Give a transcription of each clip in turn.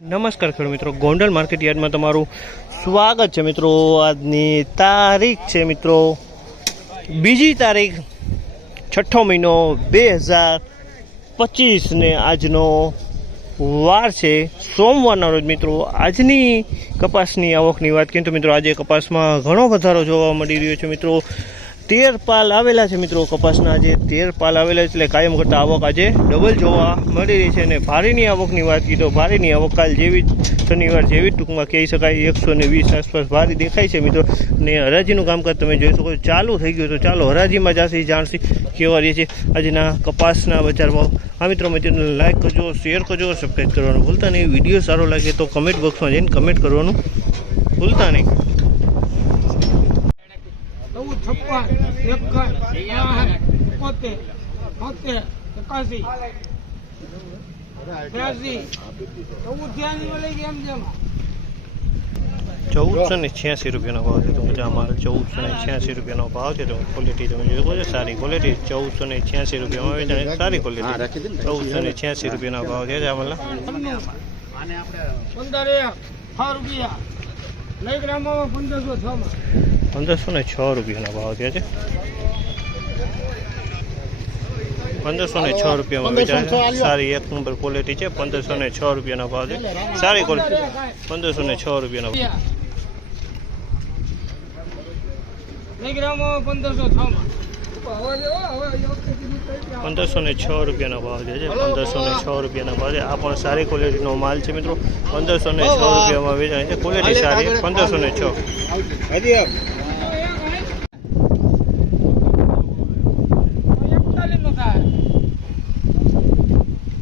નમસ્કાર ખેડૂત મિત્રો. ગોંડલ માર્કેટ યાર્ડમાં તમારું સ્વાગત છે મિત્રો. આજની તારીખ છે મિત્રો. બીજી તારીખ છઠ્ઠો મહિનો બે હજાર પચીસને આજનો વાર છે. સોમવારના રોજ મિત્રો આજની કપાસની આવકની વાત કરીએ તો મિત્રો આજે કપાસમાં ઘણો વધારો જોવા મળી રહ્યો છે મિત્રો. તેર પાલ આવેલા છે મિત્રો કપાસના આજે. તેર પાલ આવેલા છે એટલે કાયમ કરતાં આવક આજે ડબલ જોવા મળી રહી છે અને ભારેની આવકની વાત કીધો ભારેની આવક કાલ જેવી જ શનિવાર જેવી જ ટૂંકમાં કહી શકાય. એકસો ને વીસ આસપાસ ભારે દેખાય છે મિત્રો. ને હરાજીનું કામકાજ તમે જોઈ શકો ચાલુ થઈ ગયું તો ચાલો હરાજીમાં જાશે જાણશી કેવા રહે છે આજના કપાસના બજારમાં આ મિત્રો મિત્રો લાઈક કરજો શેર કરજો સબસ્ક્રાઈબ કરવાનું ભૂલતા નહીં. વીડિયો સારો લાગે તો કમેન્ટ બોક્સમાં જઈને કમેન્ટ કરવાનું ભૂલતા નહીં. છપ્પન એકાવન એકોતેર બોતેર એકાસી બ્યાસી ચૌદ ધ્યાન વળી ગયા એમ જેમ. ચૌદસો ને છ્યાસી રૂપિયાનો ભાવ છે તો મજા માલ ચૌદસો ને છ્યાસી રૂપિયાનો ભાવ છે તો ક્વોલિટી તમે જોઈ શકો છો સારી ક્વોલિટી ચૌદસો ને છ્યાસી રૂપિયામાં આવે છે સારી ક્વોલિટી ચૌદસો ને છ્યાસી રૂપિયાનો ભાવ છે આ પંદર એક છ રૂપિયા. લઈ ગ્રામમાં પંદરસો છ માં પંદરસો ને છ રૂપિયાનો ભાવ થયા છે. પંદરસો ને છ રૂપિયામાં વેચાય છે. સારી એક નંબર ક્વોલિટી છે. પંદરસો ને છ રૂપિયાના ભાવ છે. સારી ક્વોલિટી પંદરસો ને છ રૂપિયાનો ભાવ. પંદરસો છ માં. પંદરસો ને છ રૂપિયાનો ભાવ છે પંદરસો ને છ રૂપિયાનો ભાવ છે. આ પણ સારી ક્વોલિટીનો માલ છે મિત્રો. પંદરસો ને છ રૂપિયામાં વેચાય છે. ક્વોલિટી સારી પંદરસો ને છ.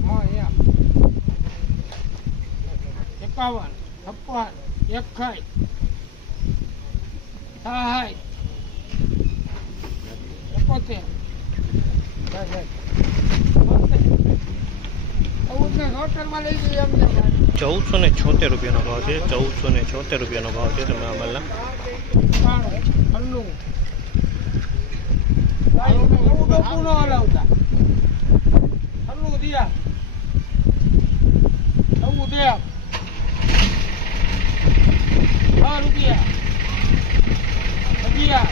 હા હાઈ એકાવન, છપ્પન એકાઈ સહાય જઈએ ચૌદસો ને છોતેર રૂપિયાનો ભાવ છે. ચૌદસો ને છોતેર રૂપિયાનો ભાવ છે તમે અમલના છ રૂપિયા. અગિયાર.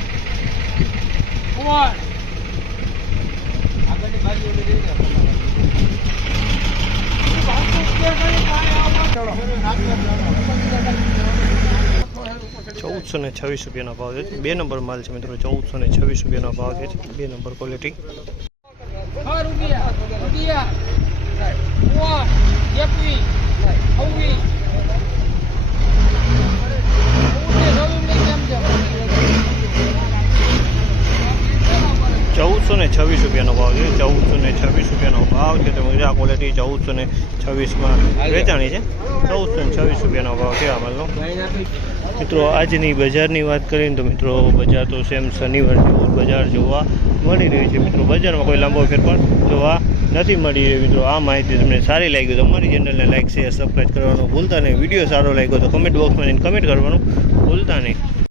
ચૌદસો ને છવ્વીસ રૂપિયાનો ભાવ છે. બે નંબર માલ છે મિત્રો, ચૌદસો ને છવ્વીસ રૂપિયાનો ભાવ છે. બે નંબર ક્વોલિટી રૂપિયા અગિયાર ઓણ એકવીસ છવ્વીસ ચૌદસો ને છવ્વીસ રૂપિયાનો ભાવ છે. ચૌદસો ને છવ્વીસ રૂપિયાનો ભાવ છે. તમે આ ક્વોલિટી ચૌદસો ને છવ્વીસમાં વેચાણી છે. ચૌદસો ને છવ્વીસ રૂપિયાનો ભાવ છે આ માલનો. મિત્રો, આજની બજારની વાત કરીએ તો મિત્રો, બજાર તો સેમ શનિવાર જેવું બજાર જોવા મળી રહ્યું છે. મિત્રો, બજારમાં કોઈ લાંબો ફેરફાર જોવા નથી મળી રહ્યું. મિત્રો, આ માહિતી તમને સારી લાગી તો અમારી ચેનલને લાઈક શેર સબસ્ક્રાઈબ કરવાનું ભૂલતા નહીં. વીડિયો સારો લાગ્યો તો કમેન્ટ બોક્સમાં કમેન્ટ કરવાનું ભૂલતા નહીં.